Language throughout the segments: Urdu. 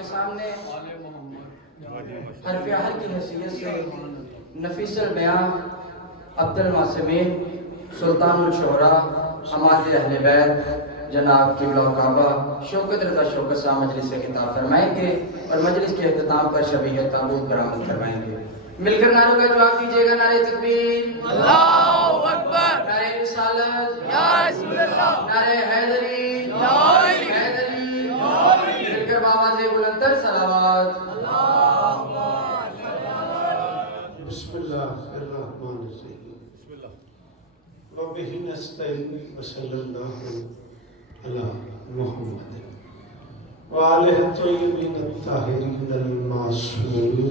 کے سامنے حرف اہل کی حیثیت سے نفیس البیان عبد المعصمین سلطان الشعراء حماد اہل بیت جناب قبلہ کعبہ شوکت رضا شوکت صاحب مجلس سے خطاب فرمائیں گے اور مجلس کے اختتام پر شبیہ تابوت برآمد کروائیں گے۔ مل کر نعروں کا جواب دیجیے گا۔ نعرہ تکبیر، اللہ اکبر، نعرہ رسالت، یا رسول اللہ، نعرہ حیدری، حیدری، مل کر بآواز بلندتر صلوات۔ بسم اللہ الرحمن الرحیم، وبہ نستعین وصلی اللہ علی محمد وآلہ الطیبین الطاہرین المعصومین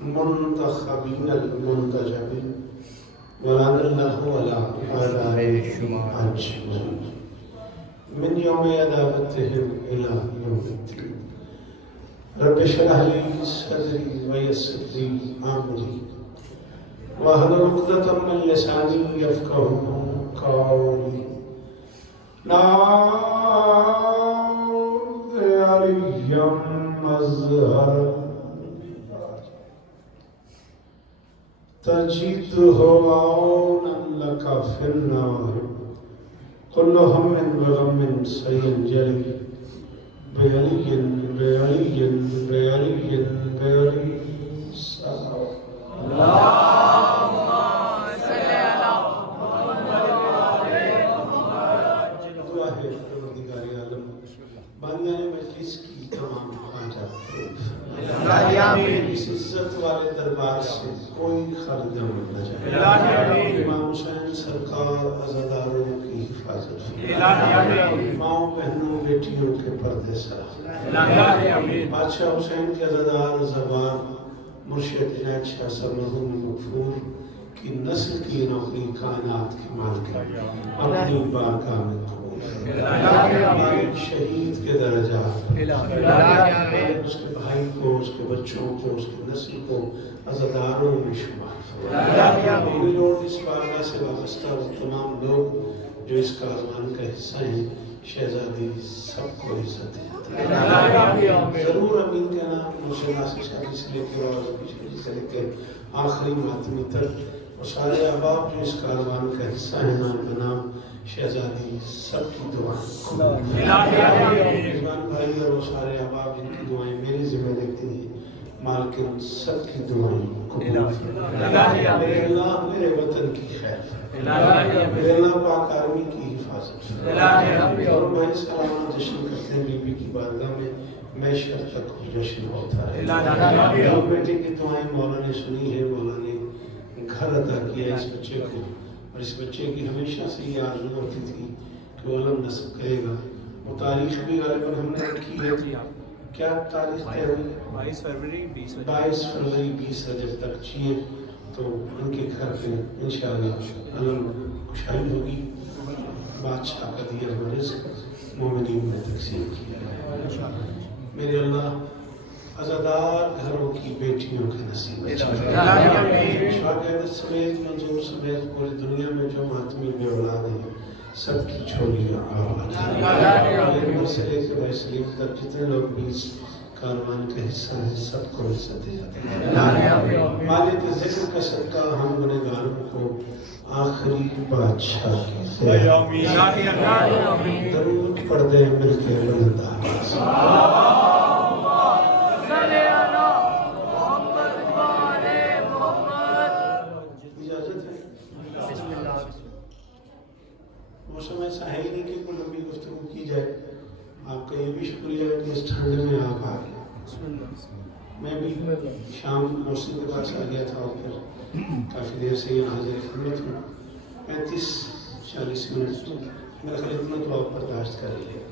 المنتخبین المنتجبین ولعن اللہ علی اعدائہم اجمعین من یوم عداوتہم الی یوم الدین۔ رب اشرح لي صدري ويسر لي امري واحلل عقدة من لساني يفقهوا قولي نعوذ عليهم مظهر تجده عونا لك في النار كل هم وغم سينجلي بعلي بعلي بعلي بعلي صلوات اللهم صل علی محمد۔ دعا ہے پروردگار عالم بانیان مجلس کی تمام حاجات اس عزت والے دربار سے کوئی خالد نہ جائے۔ امام حسین سرکار عزاداروں کی حفاظت ماؤں بہنوں بیٹیوں کے پردے سرا بادشاہ حسین کے عزادار زبان مرشد عنایت شاہ صاحب مرحوم مغفور کی نسل کی نوکری کائنات کی مالک اپنی بارگاہ میں قبول فرمائے۔ شہید کے درجات اس کے بھائی کو، اس کے بچوں کو، اس کی نسل کو عزاداروں میں شمار فرمائے۔ لوگ اس بارگاہ سے وابستہ وہ تمام لوگ جو اس کاروان کا حصہ ہیں، شہزادی سب کو عزت ہے۔ ضرور امین کا نام مجھے ناصر شادی سے لے کے اور پچھلی سے لے کے آخری ماتمی تک اور سارے احباب جو اس کاروان کا حصہ ہیں، نام بنام شہزادی سب کی دعائیں میزبان بھائی اور وہ سارے احباب جن کی دعائیں میری ذمہ دیتی ہیں، مالکن سب کی دعائیں قبول فرمائے۔ میرے اللہ میرے وطن کی خیر فرمائے، میرے اللہ پاک آرمی کی حفاظت فرمائے۔ اور میں سلامت جشن کرتے ہیں بی بی کی بارگاہ میں، میں شر تک جشن ہوتا رہے۔ اور بیٹے کی دعائیں مولا نے سنی ہے، مولا نے گھر عطا کیا اس بچے کو، اور اس بچے کی ہمیشہ سے یہ آرزو ہوتی تھی کہ وہ علم نصب کرے گا۔ وہ تاریخ بھی غالباً ہم نے رکھی ہے، کیا تاریخ طے ہوئی؟ 22 فروری 20 رجب تک جیے تو ان کے گھر پہ انشاءاللہ علم کشائی ہوگی۔ بادشاہ کا دیا ہوا رزق مومنین میں تقسیم کیا ہے۔ میرے اللہ عزادار گھروں کی بیٹیوں کے نصیب اچھا شاگرد سمیت منظور سمیت پوری دنیا میں جو ماتمی بے اولاد ہیں سب کی چھوڑیاں آباد ہیں۔ سے لے کے بھائی سلیم تک جتنے لوگ بھی اس کاروان کا حصہ ہیں سب کو عزت دے مالک ذکر کا صدقہ ہم گنہگاروں کو آخری بادشاہ کی درود پڑھ دے مل کے بلند آواز۔ اجازت ہے؟ موسم ایسا ہے ہی نہیں کہ کوئی لمبی گفتگو کی جائے۔ آپ کا یہ بھی شکریہ ہے کہ اس ٹھنڈ میں آپ آ گئے۔ میں بھی شام موسم کے پاس آ گیا تھا اور پھر کافی دیر سے یہاں حاضر خدمت ہوں۔ 35-40 منٹ میرا خیال اتنا تو آپ برداشت کر لیں۔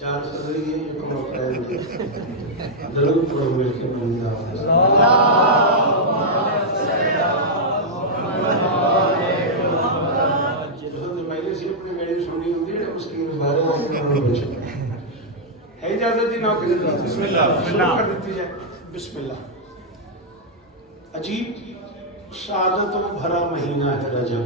4 فروری ہے یہ کم اپریل میں درود پڑھو مل کے بلند آواز۔ ہے اجازت دی نوکری؟ بسم اللہ شروع کر دیتی جائے۔ بسم اللہ۔ عجیب سعادتوں بھرا مہینہ ہے رجب،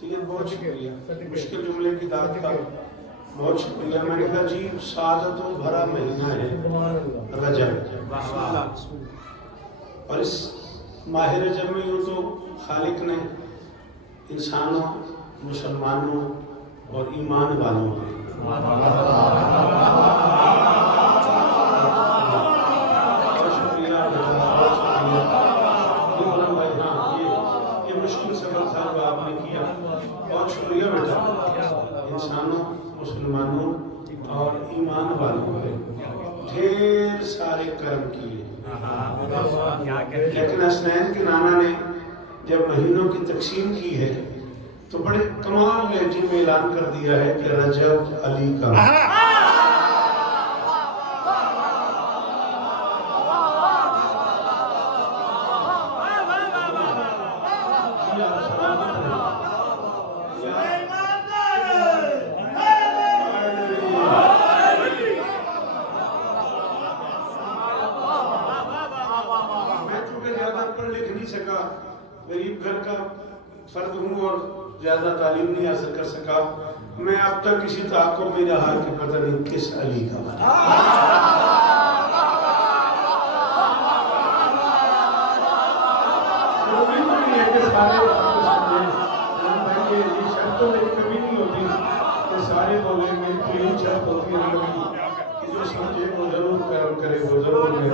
سید بہت شکریہ، مشکل جملے کی دعوت کا بہت شکریہ. میں نے کہا جی سعادتوں بھرا مہینہ ہے رجب، اور اس ماہ رجب میں یوں تو خالق نے انسانوں، مسلمانوں اور ایمان والوں کو بہت شکریہ. یہ مشکل سفر تھا جو آپ نے کیا، بہت شکریہ بیٹا. انسانوں، مسلمانوں اور ایمان والوں نے ڈھیر سارے کرم کیے، لیکن حسنین کے نانا نے جب مہینوں کی تقسیم کی ہے تو بڑے کمال لہجے میں اعلان کر دیا ہے کہ رجب علی کا. غریب گھر کا فرد ہوں اور زیادہ تعلیم نہیں حاصل کر سکا. میں اب تک کسی کو میرا حال کی پتہ نہیں کس علی کا بنا. یہ شرط تو میری کبھی نہیں ہوتی کہ سارے بولے. میری پہلی شرط ہوتی ہے کہ جو سمجھے وہ ضرور کرم کرے، وہ ضرور کرے.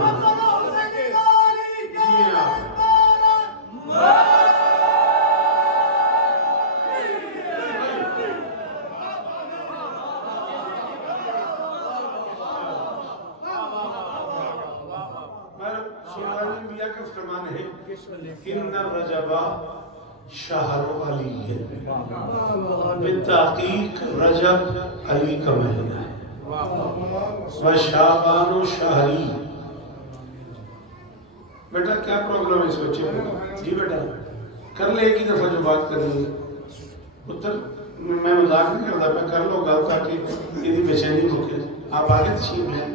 ان الرجب شہر علی ہے، بالتحقیق رجب علی کا مہینہ ہے. وشعبان شہری. بیٹا کیا پرابلم ہے اس بچے کو؟ جی بیٹا کر لے ایک ہی دفعہ جو بات کرنی ہے. پتر میں مذاق نہیں کرتا، میں کر لو گا تاکہ میری بے چینی روکے. آپ آگے تشریف لیں،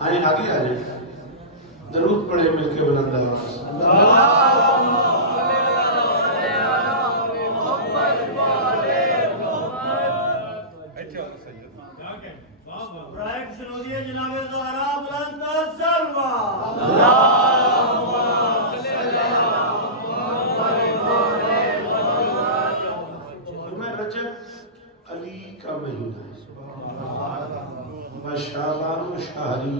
آئیں آگے آ جائیں. درود پڑھیں مل کے بلند آواز. رجب علی کا مہینہ ہے. شعبان و شہری.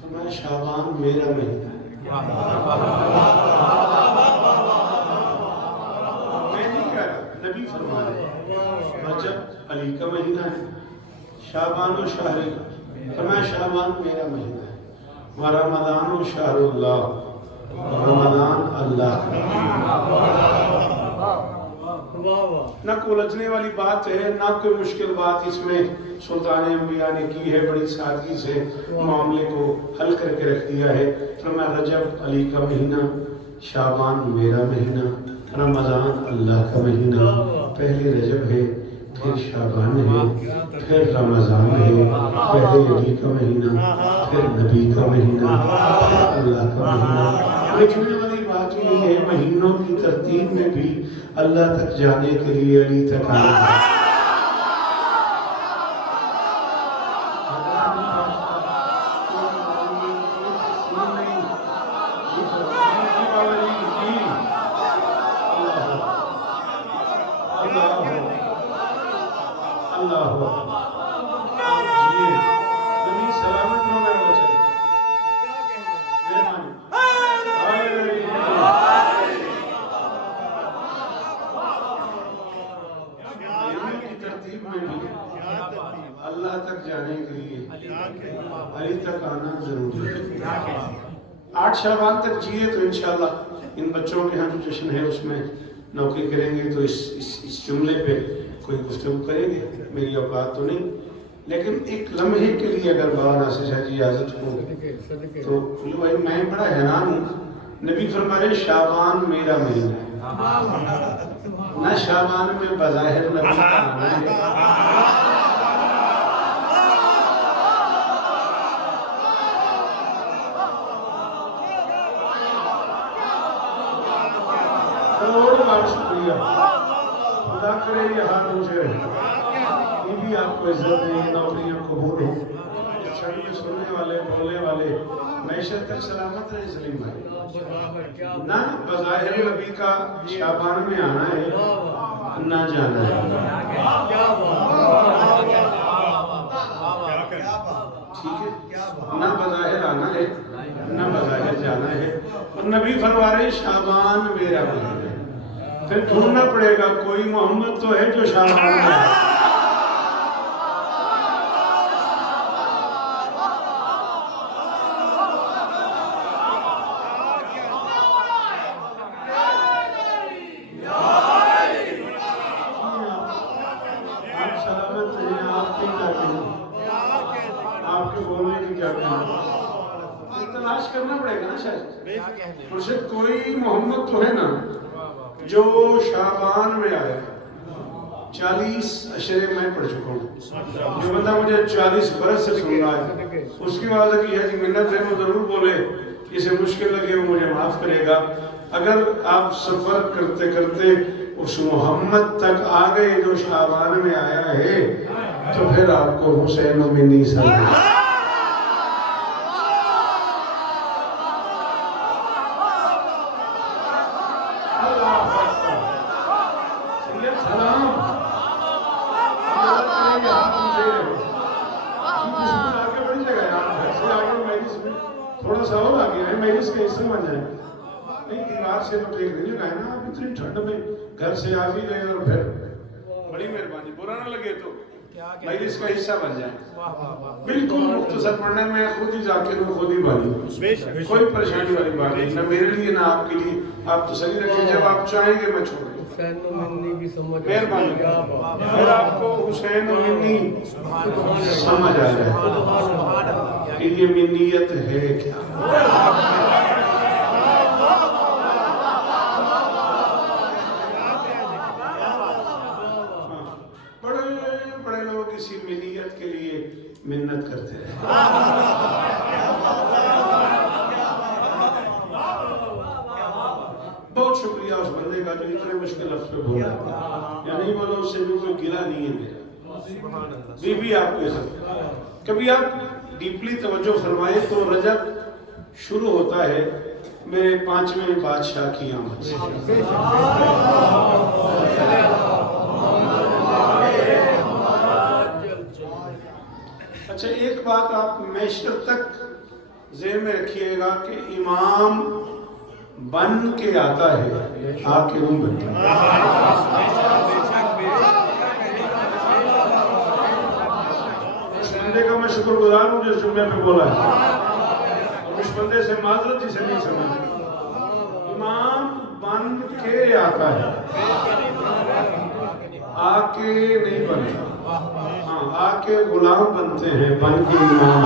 فرمایا شعبان میرا مہینہ ہے. میں نہیں کہہ رہا، نبی فرمایا رجب علی کا مہینہ ہے، شعبان و شہری. فرمایا شعبان میرا مہینہ ہے. رمضان و شہر اللہ. رمضان اللہ نہ کوئی لجنے والی بات ہے، نہ کوئی مشکل بات. اس میں سلطان انبیاء نے کی ہے، بڑی سادگی سے معاملے کو حل کر کے رکھ دیا ہے. فرمایا رجب علی کا مہینہ، شعبان میرا مہینہ، رمضان اللہ کا مہینہ. پہلے رجب ہے، پھر شعبان ہے، پھر رمضان ہے. پہلے علی کا مہینہ، پھر نبی کا مہینہ، پھر اللہ کا مہینہ. لکھنے والی بات یہ ہے مہینوں کی ترتیب میں بھی اللہ تک جانے کے لیے علی تک آنا ہے. اللہ تک جانے کے لیے علی تک آنا ضروری ہے. 8 شعبان تک جیے تو انشاءاللہ ان بچوں کے ہاں جو جشن ہے اس میں نوکری کریں گے تو اس جملے پہ کوئی گفتگو کریں گے. میری اوقات تو نہیں، لیکن ایک لمحے کے لیے اگر بابا ناصر شاہ جی اجازت ہو تو بھائی میں بڑا حیران ہوں. نبی فرما رہے شعبان میرا مہینہ ہے، نہ شعبان میں بظاہر نبی کا آنا ہے. بہت شکریہ. خدا کرے یہ حال مجھے یہ بھی آپ کو عزت دے، یہ نوکریاں قبول ہوں، چھڑ میں سننے والے بولنے والے معیشت تک سلامت رہے سلیم بھائی۔ نہ بظاہر نبی کا شعبان میں آنا ہے نہ جانا ہے، ٹھیک ہے، نہ بظاہر آنا ہے نہ بظاہر جانا ہے، اور نبی فرما رہے شعبان میرا مہینہ ہے، پھر ڈھونڈنا پڑے گا کوئی محمد تو ہے جو شعبان میں ہے۔ آپ سلامت رہیں، آپ کی کیا کہیں، آپ کے بولنے کی کیا کہیں، تلاش کرنا پڑے گا نا شاید مرشد کوئی محمد تو ہے نا جو شعبان میں آیا، 40 اشرے میں پڑھ چکا ہوں، جو بندہ مجھے 40 برس سے سن رہا ہے اس کی وعدہ کی ہے کہ منت ہے وہ ضرور بولے، اسے مشکل لگے وہ مجھے معاف کرے گا۔ اگر آپ سفر کرتے کرتے اس محمد تک آ گئے جو شعبان میں آیا ہے تو پھر آپ کو حسین و منی سمجھے۔ تھوڑا سا اور آگے ہے، میں اس کے حصہ بن جائے نہیں، دیوار سے تو ٹیک نہیں لگائے نا آپ، اتنی ٹھنڈ میں گھر سے آ بھی گئے اور پھر بڑی مہربانی، برا نہ لگے تو مجلس کا حصہ بن جائے۔ بالکل مختصر پڑھنے میں خود ہی ذاکر ہوں، خود ہی بانی، کوئی پریشانی والی بات نہیں، نہ میرے لیے نہ آپ کے لیے، آپ تسلی رکھیں، جب آپ چاہیں گے میں چھوڑ دوں، مہربانی، پھر آپ کو حسین و منی سمجھ آ جائے کہ یہ منیت ہے کیا۔ بڑے لوگ اسی منیت کے لیے منت کرتے ہیں۔ بہت شکریہ اس بندے کا جو اتنے مشکل لفظ پہ بولا، یا نہیں بولا اس سے بھی کوئی گلہ نہیں ہے میرا، بھی آپ کے ساتھ۔ کبھی آپ ڈیپلی توجہ فرمائیں تو رجب شروع ہوتا ہے میرے 5ویں بادشاہ کی آمد سے۔ اچھا ایک بات آپ میشر تک ذہن میں رکھیے گا کہ امام بن کے آتا ہے، آ کے نہیں بنتا۔ اس بندے کا میں شکر گزار ہوں جس جملے پہ بولا ہے، اور اس بندے سے معذرت جسے نہیں سمجھ، امام بن کے آتا ہے، آ کے نہیں بنتا۔ ہاں آ کے غلام بنتے ہیں، بن کے امام۔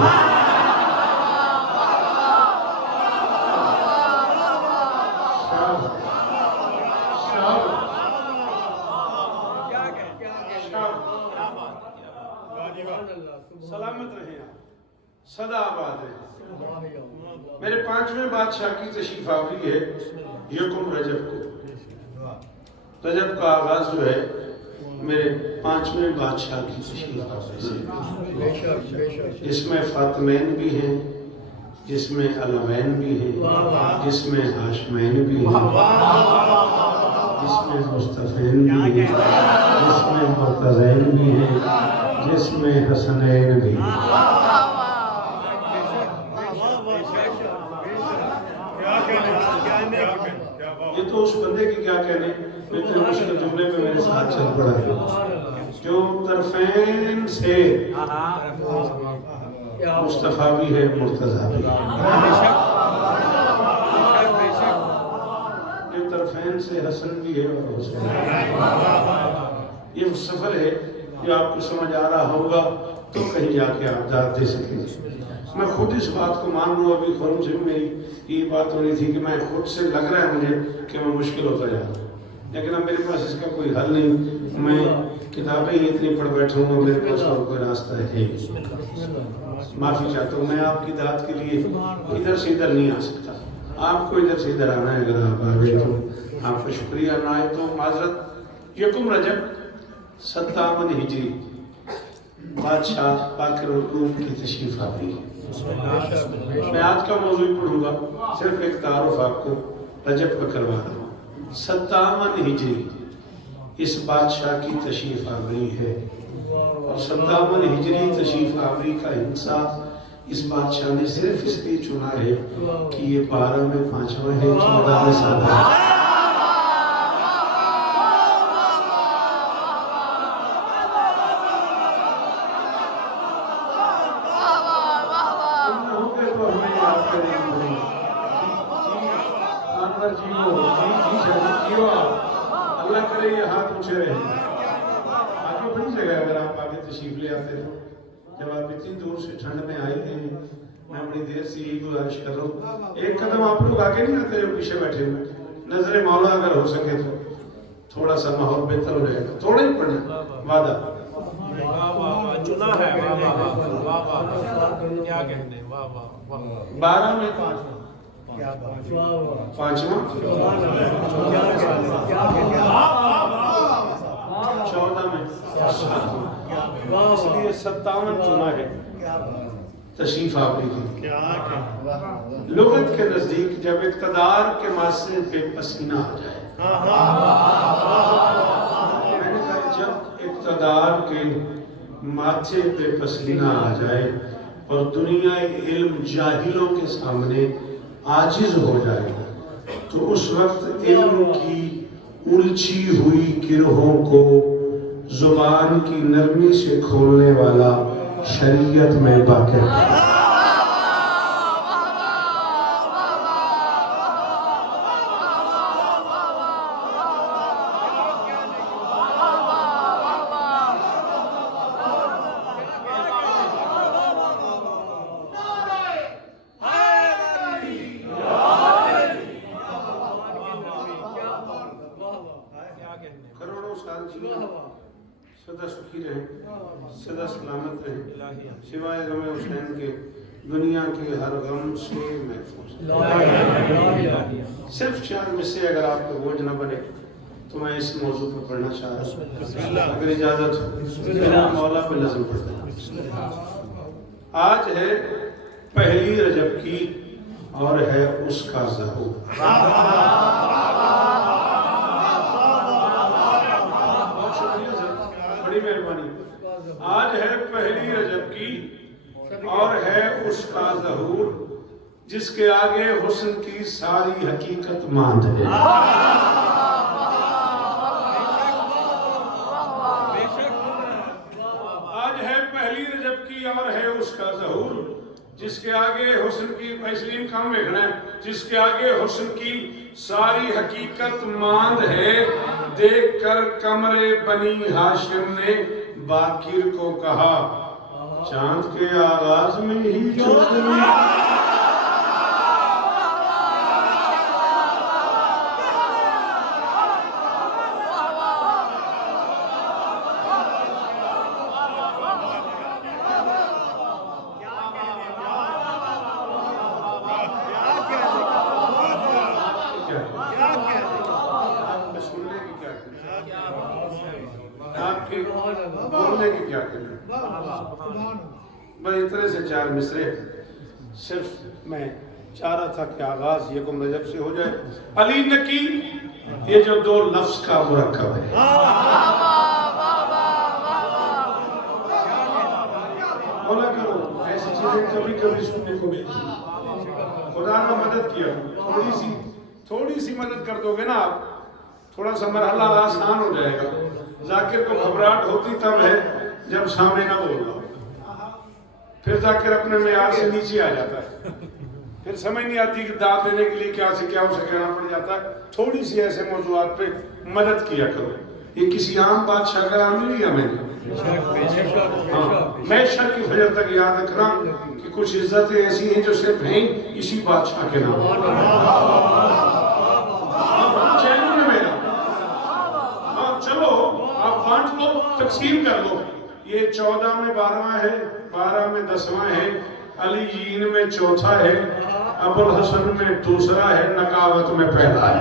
سلامت رہیں آپ، صدا آباد رہیں۔ میرے 5ویں بادشاہ کی تشریف آوری ہے یکم رجب کو۔ رجب کا آغاز جو ہے میرے 5ویں بادشاہ کی تشریف آوری سے، جس میں فاطمین بھی ہیں، جس میں علوین بھی ہیں، جس میں ہاشمین بھی ہیں، جس میں مصطفین بھی ہیں، جس میں مرتضین بھی ہیں، جس میں حسنین بھی ہیں۔ یہ تو اس بندے کی کیا کہنے، اتنے مشکل جملے میں میرے ساتھ چل پڑا ہے، جو طرفین سے مصطفیٰ بھی ہے، مرتضیٰ بھی ہے، یہ طرفین سے حسن بھی ہے اور حسین بھی ہے۔ یہ سفر ہے جو آپ کو سمجھ آ رہا ہوگا تو کہیں جا کے آپ داد دے سکیں گے۔ میں خود اس بات کو مان لوں، ابھی خود سے میری یہ بات ہو رہی تھی کہ میں خود سے لگ رہا ہے مجھے کہ میں مشکل ہوتا جا رہا ہوں، لیکن اب میرے پاس اس کا کوئی حل نہیں، میں کتابیں ہی اتنی پڑھ بیٹھا ہوں، میرے پاس اور کوئی راستہ ہے۔ معافی چاہتا ہوں، میں آپ کی داد کے لیے ادھر سے ادھر نہیں آ سکتا، آپ کو ادھر سے ادھر آنا ہے، اگر آپ آ گئے تو آپ کا شکریہ، نہ آئے تو معذرت۔ یکم رجب 57 ہجری بادشاہ باقر العلوم کی تشریف آوری ہے. میں آج کا موضوع پڑھوں گا، صرف ایک تعارف آپ کو رجب کا کروا رہا ہوں. 57 ہجری اس بادشاہ کی تشریف آوری ہے، اور 57 ہجری تشریف آوری کا ہنسا اس بادشاہ نے صرف اس لیے چنا ہے کہ یہ 12 میں 5واں ہے، 14 میں 7واں ہے. اللہ کرے یہ ہاتھ اونچے رہے. آگے بڑی جگہ اگر آپ آگے تشریف لے آتے ہو. جب آپ اتنی دور سے ٹھنڈ میں آئے ہیں، میں بڑی دیر سے یہی گزارش کر رہا ہوں، ایک قدم آپ لوگ آگے نہیں آتے جو پیچھے بیٹھے ہوئے. نظر مولا اگر ہو سکے تو تھوڑا سا ماحول بہتر ہو جائے گا. تھوڑا ہی پڑھنا وعدہ. چنا ہے. واہ واہ کیا کہنے. واہ واہ 12 میں 5واں، 14 میں 7واں. اس لیے 57 چنا ہے تشریف آوری کی. لغت کے نزدیک جب اقتدار کے ماسے پہ پسینہ آ جائے، میں نے کہا جب اقتدار کے ماتھے پہ پسینہ آ جائے اور دنیا علم جاہلوں کے سامنے عاجز ہو جائے، تو اس وقت علم کی الجھی ہوئی گروہوں کو زبان کی نرمی سے کھولنے والا شریعت میں باقر ہے. کروڑوں سال جیو، سدا سکھی رہیں، سدا سلامت رہیں، سوائے غم حسین کے دنیا کے ہر غم سے محفوظ. صرف 4 مصرے اگر آپ کو بوجھ نہ بنے تو میں اس موضوع پر پڑھنا چاہ رہا ہوں، اگر اجازت ہو. مولا پہ نظم پڑھتا ہوں. آج ہے پہلی رجب کی اور ہے اس کا ظہور. بڑی مہربانی. آج ہے پہلی رجب کی اور ہے اس کا ظہور، جس کے آگے حسن کی ساری حقیقت ماند ہے. آج ہے پہلی رجب کی اور ہے اس کا ظہور، جس کے آگے حسن کی فیصلین کام دیکھنا ہے، جس کے آگے حسن کی ساری حقیقت ماند ہے. دیکھ کر قمر بنی ہاشم نے باقر کو کہا، چاند کے آغاز میں ہی چودھری. آپ کے بولنے کی کیا کہنا. بس اتنے سے 4 مصرے صرف میں چاہ رہا تھا کہ آغاز یکم رجب سے ہو جائے. علی نکی یہ جو 2 لفظ کا مرکب ہے. بولا کرو ایسی چیزیں کبھی کبھی سننے کو ملتی ہیں. خدا نے مدد کیا، تھوڑی سی مدد کر دو گے نا آپ، تھوڑا سا مرحلہ آسان ہو جائے گا. ذاکر کو گھبراہٹ ہوتی تب ہے جب سامنے نہ بول رہا ہو، پھر ذاکر اپنے معیار سے نیچے آ جاتا ہے، پھر سمجھ نہیں آتی کہ داد دینے کے لیے کیا سے کیا اسے کہنا پڑ جاتا ہے. تھوڑی سی ایسے موضوعات پہ مدد کیا کرو. یہ کسی عام بادشاہ کا عام نہیں ہے. میں نے میں شر کی فجر تک یاد رکھنا کہ کچھ عزتیں ایسی ہیں جو صرف ہیں اسی بادشاہ کے نام. چلو آپ بانٹ لو، تقسیم کر لو. یہ 14 میں 12واں ہے، 12 میں 10واں ہے، علی جین میں 4تھا ہے، ابو الحسن میں 2سرا ہے، نکاوت میں پہلا ہے.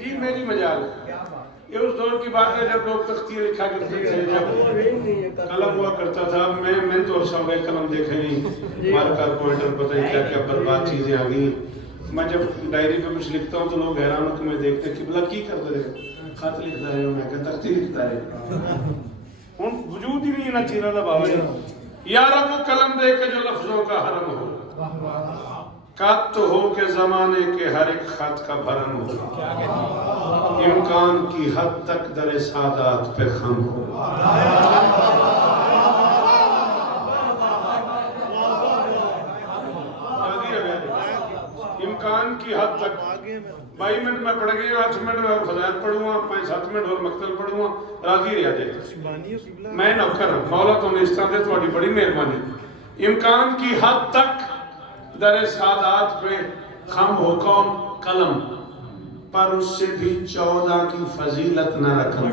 جی میری مجال ہے. یہ اس دور کی بات ہے جب لوگ تختیاں لکھا کرتے تھے, جب قلم ہوا کرتا تھا. میں تو عرصہ ہو گیا قلم دیکھے نہیں, مارکر پوائنٹر پتہ نہیں کیا کیا برباد چیزیں آ گئی. میں جب ڈائری پہ کچھ لکھتا ہوں تو لوگ حیران ہو کہ میں دیکھتے ہیں قبلہ کی کرتے رہے, خط لکھتا ہے, میں کہتا تختی لکھتا ہے. ہوں وجود ہی نہیں نہ چیزوں کا بابا جی. یا رب وہ قلم دے کے جو لفظوں کا حرم ہو, کات تو ہو کہ زمانے کے ہر ایک خط کا بھرم ہو, امکان کی حد تک در سادات پہ خم ہو. امکان کی حد تک 22 منٹ میں پڑھ گئی, 8 منٹ میں اور فضائل پڑھوں گا, 5-7 منٹ اور مقتل پڑھوں گا, راضی رہ جائے. میں نوکر ہوں, مولا تو نے اس طرح دے تھوڑی بڑی مہربانی. امکان کی حد تک در سادات پہ خم ہو کون قلم, پر اس سے بھی 14 کی فضیلت نہ رکھم.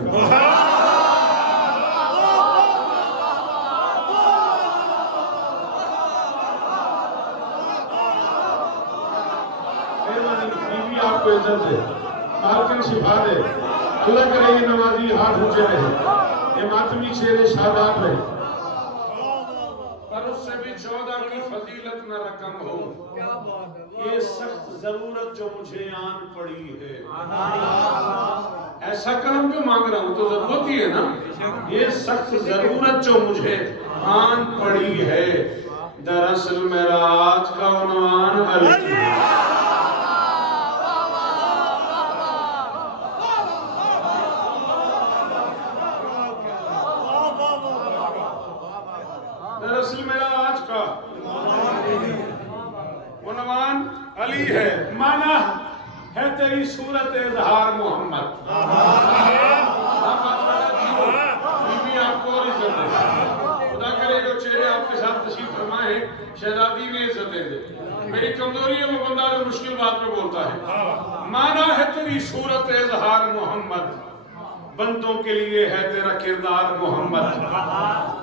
آپ کو عزت دے, مالکن شفا دے, اللہ کرے یہ نمازی ہاتھ اونچے رہے, یہ ماتمی شیر شادات رہے, پر اس سے بھی 14 کی فضیلت نہ رقم ہو. یہ سخت ضرورت جو مجھے آن پڑی ہے, ایسا کرم جو مانگ رہا ہوں تو ضرورت ہی ہے نا. یہ سخت ضرورت جو مجھے آن پڑی ہے, دراصل میرا آج کا عنوان علی ہے. دراصل میرا آج کا عنوان علی ہے, مانا ہے تیری صورت اظہار محمد. بیوی آپ کو اور عزت دے, خدا کرے جو چہرے آپ کے ساتھ تشریف فرمائے ہیں شہزادی میں عزت دے. میری کمزوری ہے وہ بندہ جو مشکل بات پہ بولتا ہے. مانا ہے تیری صورت اظہار محمد, بندوں کے لیے ہے تیرا کردار محمد.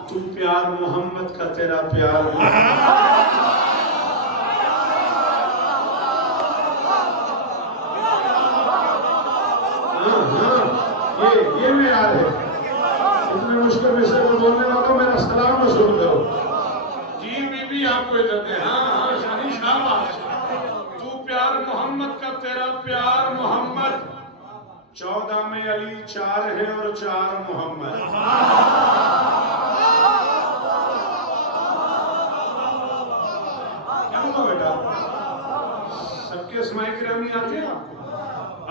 تو پیار محمد کا تیرا پیار محمد. یہ معیار ہے. اتنے مشکل میں سے بولنے والوں میرا سلام نہ سن کرو. جی بی بی آپ کو عزت ہے. ہاں شاہی شاباش. تو پیار محمد کا تیرا پیار محمد. 14 میں علی 4 ہے اور 4 محمد. کیا ہوا بیٹا, سب کے اسماء کرامی آتے ہیں آپ کو؟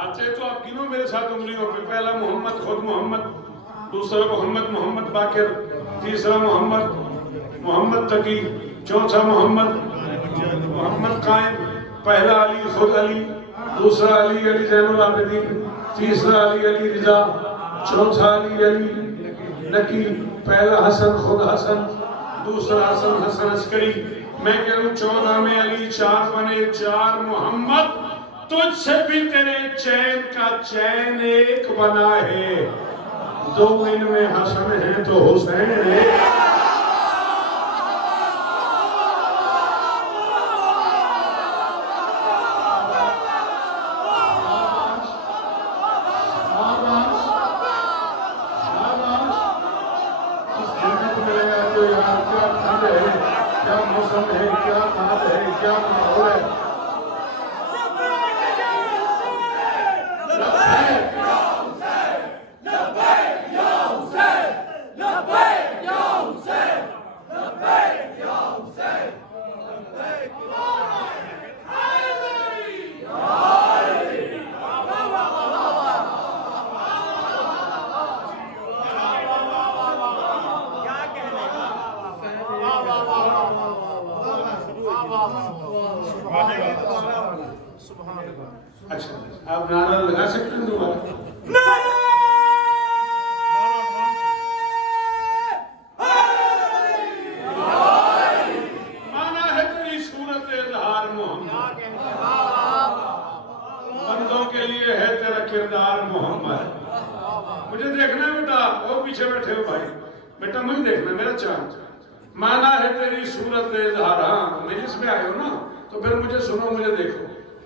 آتے تو آپ گنو میرے ساتھ انگلیوں پہ. پہلا محمد خود محمد, دوسرا محمد باقر, تیسرا محمد تقی, چوتھا محمد قائم. پہلا علی خود علی, دوسرا علی زین العابدین, تیسرا علی رضا, چوتھا علی نقی. پہلا حسن خود حسن, دوسرا حسن عسکری. میں کہہ رہا ہوں 14 میں علی 4 بنے 4 محمد. تجھ سے بھی تیرے چین کا چین ایک بنا ہے, 2 ان میں حسن ہے تو حسین ہے. کیا موسم ہے, کیا بات ہے, کیا ماحول ہے. اچھا آپ نعرہ لگا سکتے ہیں دوبارہ؟ مانا ہے تیری صورت اظہار محمد, بندوں کے لیے ہے تیرا کردار محمد. مجھے دیکھنا بیٹا, وہ پیچھے بیٹھے ہو بھائی, بیٹا مجھے دیکھنا میرا چاند. مانا ہے تیری صورت اظہار, ہاں مجلس میں آئے ہو نا تو پھر مجھے سنو, مجھے دیکھو.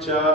4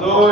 2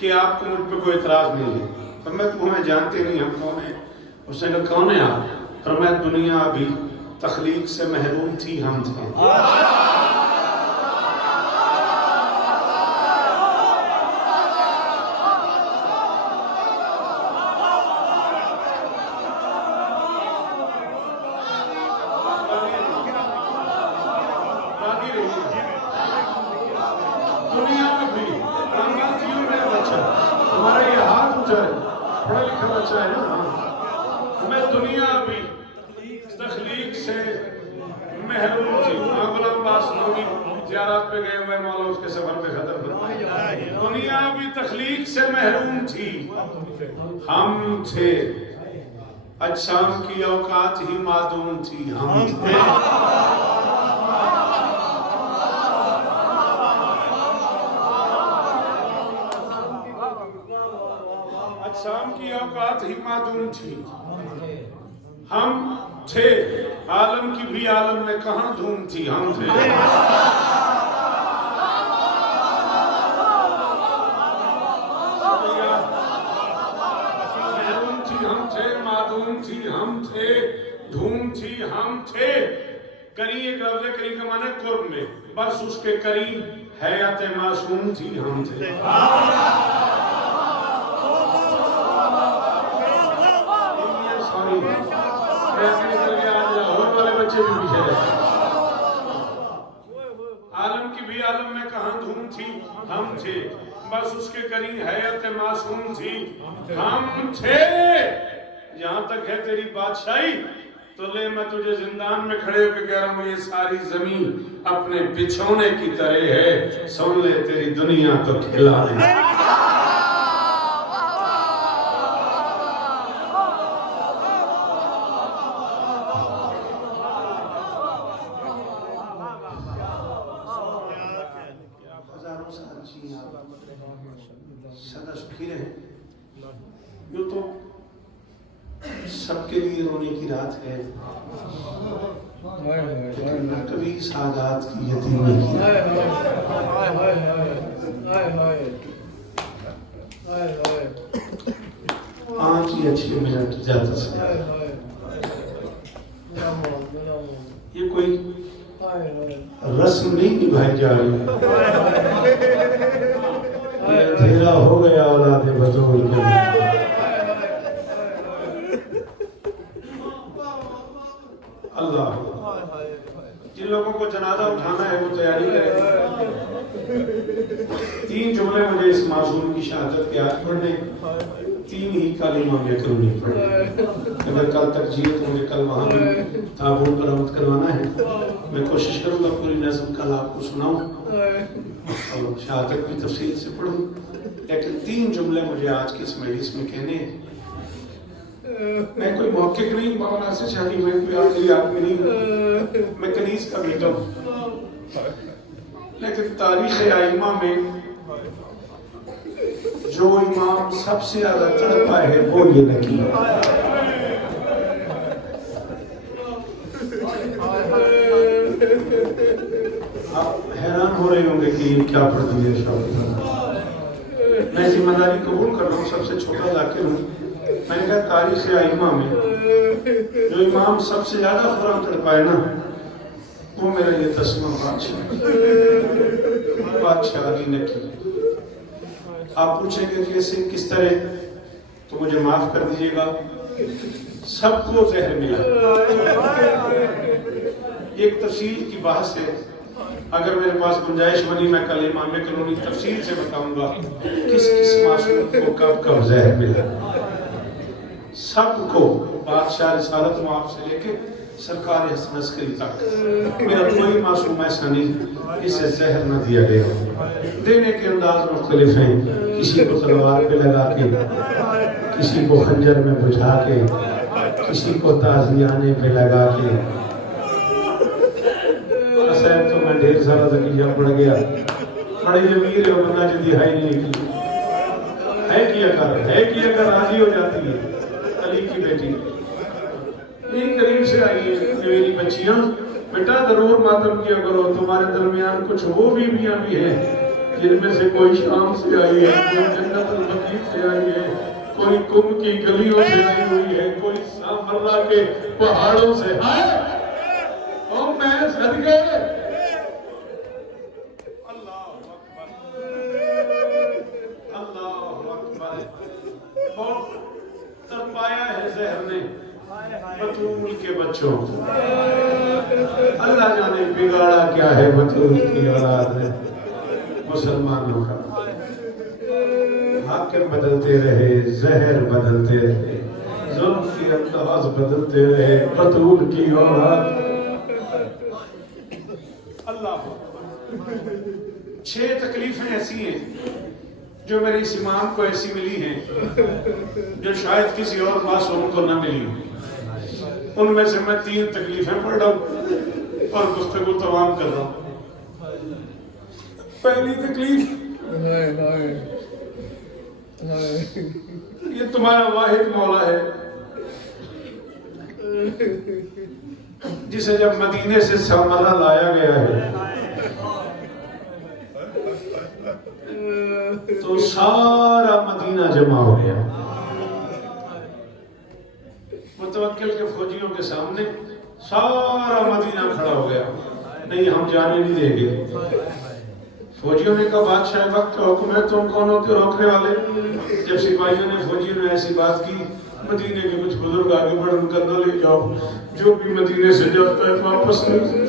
کہ آپ کو مجھ پہ کوئی اعتراض نہیں ہے. فرمایا تم ہمیں جانتے نہیں ہم کون ہیں. اس نے کہا کون ہیں آپ؟ فرمایا دنیا ابھی تخلیق سے محروم تھی ہم تھے. دنیا میں بھی ہمارا یہ ہاتھ اونچا ہے، پڑھا لکھا بچہ ہے نا. میں دنیا بھی تخلیق سے محروم تھی. غلام عباس نومی زیارات پہ گئے ہوئے مولا اس کے سفر پہ خطر فرمایا دنیا بھی تخلیق سے محروم تھی ہم تھے. اجسام کی اوقات ہی معدوم تھی ہم تھے. اجسام کی اوقات ہی معدوم تھی ہم تھے. عالم کی بھی عالم میں کہاں دھوم تھی ہم تھے. محروم تھی ہم تھے، معدوم تھی ہم تھے، دھوم تھی ہم تھے. کریم ایک لفظ کریم کا معنی قرب میں، بس اس کے کریم حیات معصوم تھی ہم تھے. عالم کی بھی عالم میں کہاں دھوم تھی ہم تھے، بس اس کے قریب حیات معصوم تھی ہم تھے. یہاں تک ہے تیری بادشاہی تو لے میں تجھے زندان میں کھڑے ہو کے کہہ رہا ہوں یہ ساری زمین اپنے بچھونے کی طرح ہے. سن لے تیری دنیا تو کھلا ہے. سدا سکھی رہے. یوں تو سب کے لیے رونے کی رات ہے، لیکن نہ کبھی سادات کی یتیمی کی. آنچ ہی اچھی منٹ جاتا سے یہ کوئی رسم نہیں نبھائی جا رہی. اندھیرا ہو گیا اولاد بطول کے. اللہ جن لوگوں کو جنازہ اٹھانا ہے وہ تیاری کریں. 3 جملے مجھے اس معصوم کی شہادت کے آج پڑھنے، 3 ہی کلمہ میں کرونی پڑے. اگر کل تک جیے تو مجھے کل وہاں بھی تابوت پر آمد کروانا ہے. میں کوشش کروں گا پوری نظم کل آپ کو سناؤں اور شہادت بھی تفصیل سے پڑھوں. لیکن 3 جملے مجھے آج کی اس مجلس میں کہنے ہیں. میں کوئی محقق نہیں، مولانا سے شاہی میں کوئی آخری آدمی نہیں ہوں، میں کنیز کا بیٹا ہوں. لیکن تاریخ ائمہ میں جو امام سب سے زیادہ تڑپا ہے وہ یہ نکی ہے. آپ حیران ہو رہے ہوں گے کہ یہ کیا پڑھ دیا شاہ. میں ذمہ داری قبول کر رہا ہوں، سب سے چھوٹا ذاکر ہوں. میں نے کہا تاریخ ائمہ میں جو امام سب سے زیادہ قرآن تڑپائے نا وہ میرا یہ تسمہ بادشاہ علی نکی. آپ پوچھیں گے کیسے کس طرح تو مجھے معاف کر دیجئے گا. سب کو زہر ملا. ایک تفصیل کی بحث ہے، اگر میرے پاس گنجائش بنی میں کل امام کلونی تفصیل سے بتاؤں گا کس کس معصوم کو کب کب زہر ملا. سب کو بادشاہ رسالت معاف سے لے کے سرکار حسن عسکری تک میرا کوئی معصوم ایسا نہیں اسے زہر نہ دیا گیا. دینے کے انداز مختلف ہیں، کسی کو تلوار پہ لگا کے، کسی کو خنجر میں بجھا کے، کسی کو تازیانے پہ لگا کے. صاحب تو میں ڈھیر سارا ذکیہ پڑ گیا، بڑے امیر ہے بندہ جو دہائی نہیں نکلی ہے کیا کر راضی ہو جاتی ہے. علی کی بیٹی یہ قریب سے آئی ہے، میری بچیاں بیٹا ضرور ماتم کیا کرو، تمہارے درمیان کچھ وہ بیویاں بھی ہیں جن میں سے کوئی شام سے آئی ہے، کوئی جنت البقیع سے آئی ہے، کوئی کم کی گلیوں سے آئی ہوئی ہے، کوئی سامرہ کے پہاڑوں سے آئے اور میں صدقے اللہ اکبر بہت ترپایا ہے زہر نے بطول کے بچوں کو۔ اللہ جانے بگاڑا کیا ہے بطول کی اولاد ہے مسلمانوں کا۔ حاکم بدلتے رہے، زہر بدلتے رہے، ظلم کی انداز بدلتے رہے، بطول کی اولاد۔ اللہ 6 تکلیفیں ایسی ہیں جو میری اس امام کو ایسی ملی ہیں جو شاید کسی اور معصوم کو نہ ملی ہوں۔ ان میں سے میں 3 تکلیفیں پڑھ رہا ہوں اور گفتگو تمام کر رہا ہوں۔ پہلی تکلیف، یہ تمہارا واحد مولا ہے جسے جب مدینے سے سامرہ لایا گیا ہے تو سارا مدینہ جمع ہو گیا، متوکل کے فوجیوں کے سامنے سارا مدینہ کھڑا ہو گیا، نہیں ہم جانے نہیں دیں گے۔ فوجیوں نے کہا بادشاہ وقت کا حکم ہے، تم کون ہوتے روکنے والے؟ جب سپاہیوں نے فوجیوں نے ایسی بات کی، مدینے کے کچھ بزرگ آگے بڑھ ان کا نہ لے جاؤ، جو بھی مدینے سے جاتا ہے واپس نہیں۔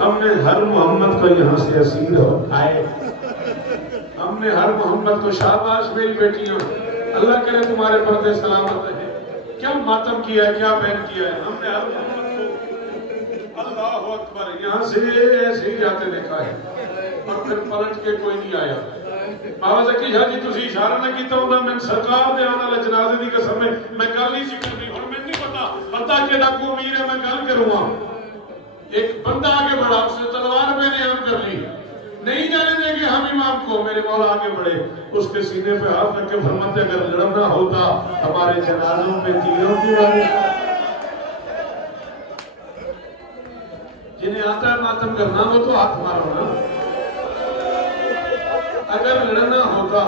ہم نے ہر محمد کو یہاں سے اسیر ہو آئے، ہم نے ہر محمد کو شاباش میری بیٹیوں، اللہ کرے تمہارے پردے سلامت رہے، کیا ماتم کیا ہے، کیا بین کیا ہے، ہم نے ہر محمد کو اللہ اکبر یہاں سے ایسے ہی جاتے دیکھا ہے اور پھر پلٹ کے کوئی نہیں آیا۔ بابا ذکی شاہ جی تسی اشارہ نہ کیتا ہوں میں سرکار دے آنا لے جنازے دی قسم میں گل نہیں سی کرنی، اور میں نہیں پتا کہ نہ کو امیر ہے میں گل کروں گا۔ ایک بندہ آگے بڑھا، اس نے تلوار میں نے ہم کر لی، نہیں جانے دیں گے ہم امام کو، میرے مولا آگے بڑھے، اس کے سینے پہ ہاتھ رکھ کے فرماتے اگر لڑنا ہوتا ہمارے جنازوں پہ تیروں کی بات، جنہیں آتا ہے ماتم کرنا وہ تو ہاتھ مارو نا۔ اگر لڑنا ہوتا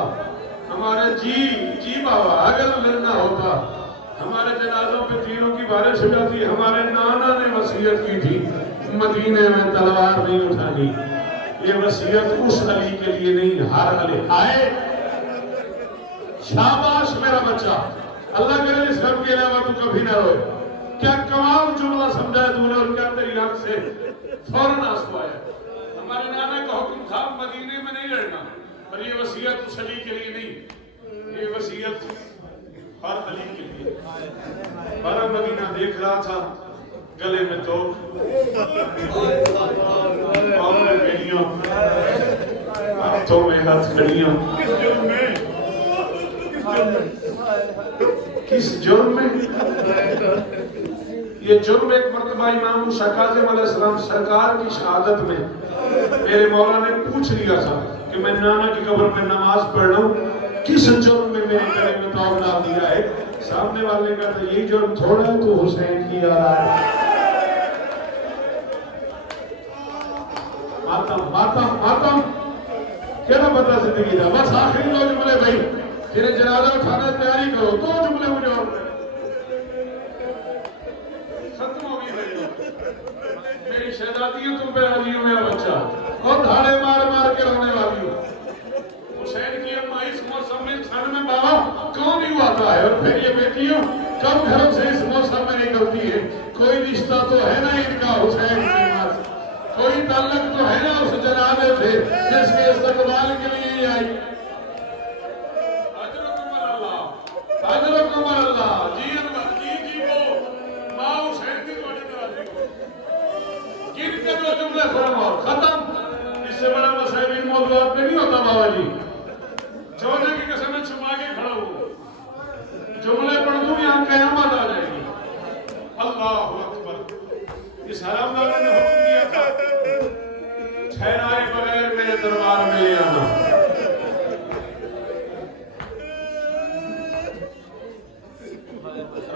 ہمارے جی بابا، اگر لڑنا ہوتا ہمارے جنازوں پہ تیروں کی بارش ہو جاتی، ہمارے نانا نے وصیت کی تھی مدینے میں تلوار نہیں اٹھانی، یہ وصیت اس علی کے لیے نہیں، ہر علی آئے شاباش میرا بچہ، اللہ کرے اس غم کے علاوہ تو کبھی نہ روئے۔ کیا کمال جملہ سمجھایا تو نے، اور کیا تیری آنکھ سے فوراً آنسو آیا۔ ہمارے نانا کا حکم تھا مدینے میں نہیں لڑنا، پر یہ وصیت اس علی کے لیے نہیں، یہ وصیت ہر علی کے لیے۔ بارہ مدینہ دیکھ رہا تھا، گلے میں تو پاؤں میں بیڑیاں، ہاتھوں میں ہاتھ کھڑیاں، کس جرم میں؟ یہ جرم ایک مرتبہ امام موسیٰ کاظم علیہ السلام سرکار کی شہادت میں میرے مولا نے پوچھ لیا تھا کہ میں نانا کی قبر میں نماز پڑھ لوں، کس جرم میں میرے گلے میں تاؤ ڈال دیا ہے؟ سامنے والے کا تو یہی جرم تھوڑا ہے تو حسین کی آرائے ماتم کیا پتہ زندگی دا، بس آخری 2 جملے بھائی جنہیں جنازہ اٹھانا تیاری کرو، 2 جملے مجھے اور ختم ہو گئی بھائی، میری شہزادیوں تم پہ راضی ہو میرا بچہ، اور دھاڑے مار مار کے رونے والی ہو۔ حسین کی اماں اس موسم میں ٹھنڈ میں بابا کون ہی آتا ہے، اور پھر یہ بیٹیوں کم گھروں سے اس موسم میں نکلتی ہے، کوئی رشتہ تو ہے نا ان کا حسین کی ماں سے، کوئی تعلق تو ہے نا اس جنازے سے جس کے استقبال کے لیے ہی آئی۔ اجرکم اللہ جی وہ ماں حسین کی توڑے درازی ہو گن کے 2 جملے فرماؤ ختم، اس سے بڑا مسائل موضوعات میں نہیں ہوتا بابا جی، چودہ کی قسم میں چھپا کے کھڑا ہوں، جملے پڑھ دوں یہاں قیامت آ جائے گی۔ اللہ اکبر، اس حرام داروں نے حکم دیا تھا ٹھہرائے بغیر میرے دربار میں لے آنا،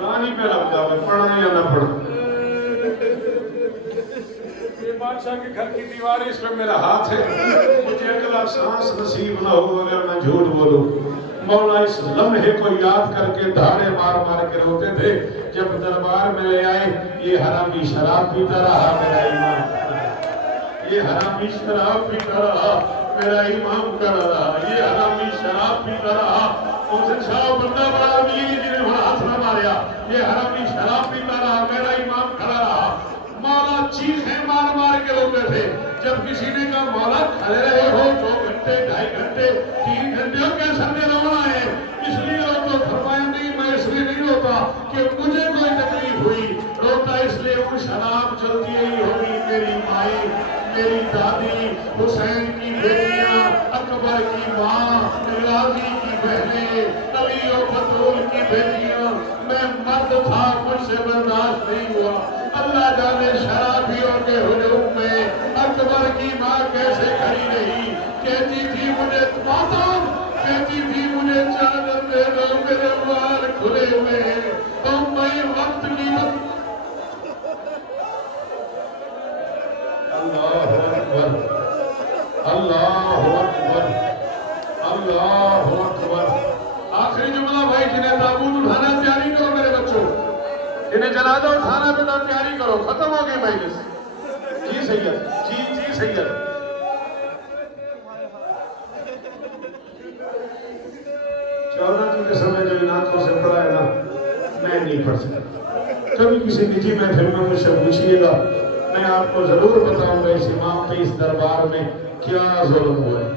رانی پہ لگ جاوے پڑھنا یا نہ پڑھنا، یہ بادشاہ کے گھر کی دیوار اس پہ میرا ہاتھ ہے، مجھے اگلا سانس نصیب نہ ہو اگر میں جھوٹ بولوں۔ مولا اس لمحے کو یاد کر کے دھاڑے مار مار کے روتے تھے، جب دربار میں لے آئے یہ حرامی شراب پیتا رہا میرا امام، یہ حرامی شراب پیتا رہا میرا امام کڑا رہا، یہ حرامی شراب پیتا رہا۔ حسین شاہ بندہ بڑا امیر جنہیں وہاں ہاتھ نہ ماریا، یہ حرامی شراب پیتا رہا میرا امام کھڑا رہا۔ مولا چیخیں مار مار کے روتے تھے، جب کسی نے کہا مولا کھڑے رہے ہو 2 گھنٹے 2.5 گھنٹے 3 گھنٹے اور کیسا نے رونا ہے، اس لیے روتا، فرمایا نہیں میں اس لیے نہیں روتا کہ مجھے کوئی تکلیف ہوئی، روتا اس لیے وہ شراب چلتی ہی ہوگی، میری مائیں میری دادی حسین کی بیٹیاں اکبر کی ماں غازی کی بہنیں علی و بطول کی بیٹیاں، میں مرد تھا مجھ سے برداشت نہیں ہوا۔ اللہ جانے شرابیوں کے ہجوم میں اکبر کی ماں کیسے کھڑی رہی، کہتی تھی مجھے ماتم، کہتی تھی مجھے چادر دے دو میرے بال کھلے ہوئے ہیں، تو میں وقت کی اللہ اکبر اللہ اکبر اللہ اکبر۔ آخری جملہ بھائی، جنہیں تابوت اٹھانا تیاری کرو میرے بچوں، جنہیں جنازہ اٹھانا پتا تیاری کرو، ختم ہو گئی مجلس۔ جی سید، جی سید۔ 14 کی قسم ہے جو ان آنکھوں سے پڑھا ہے نا، میں نہیں پڑھ سکتا۔ کبھی کسی نجی محفل میں مجھ سے پوچھئے گا، میں آپ کو ضرور بتاؤں گا اس امام پہ اس دربار میں کیا ظلم ہوا ہے۔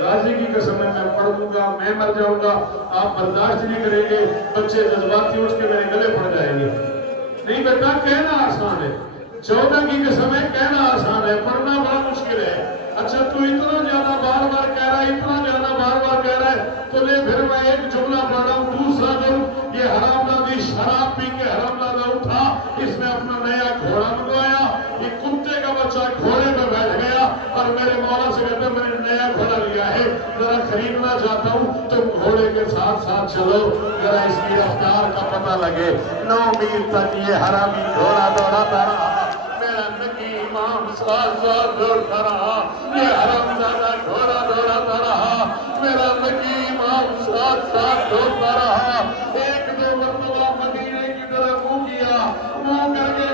غازی کی قسم ہے میں پڑھ دوں گا، میں مر جاؤں گا، آپ برداشت نہیں کریں گے، بچے جذباتی اٹھ کے میرے گلے پڑ جائیں گے۔ نہیں بیٹا، کہنا آسان ہے، 14 کی قسم ہے کہنا آسان ہے، پڑھنا بڑا مشکل ہے۔ اچھا تو اتنا زیادہ بار بار کہہ رہا ہے، اتنا زیادہ بار بار کہہ رہا ہے، تو لے پھر میں ایک جملہ پڑھ رہا ہوں، دوسرا جرم، یہ حرامزادی شراب پی کے حرامزادہ اٹھا، اس نے اپنا نیا گھوڑا منگوایا، یہ کتے کا بچہ گھوڑے پہ بیٹھ گیا اور میرے مولا سے کہتے ہیں میں نے نیا گھوڑا لیا ہے، ذرا خریدنا چاہتا ہوں، تم گھوڑے کے ساتھ ساتھ چلو، ذرا اس کی رفتار کا پتہ لگے۔ 9 میل تک یہ حرامی گھوڑا دوڑاتا رہا، میرا نبی امام ساتھ ساتھ دوڑتا رہا، یہ حرامزادہ گھوڑا دوڑاتا رہا، میرا نبی امام ساتھ ساتھ دوڑتا رہا۔ 1-2 مرتبہ مدینے کی طرف منہ کیا، منہ کر کے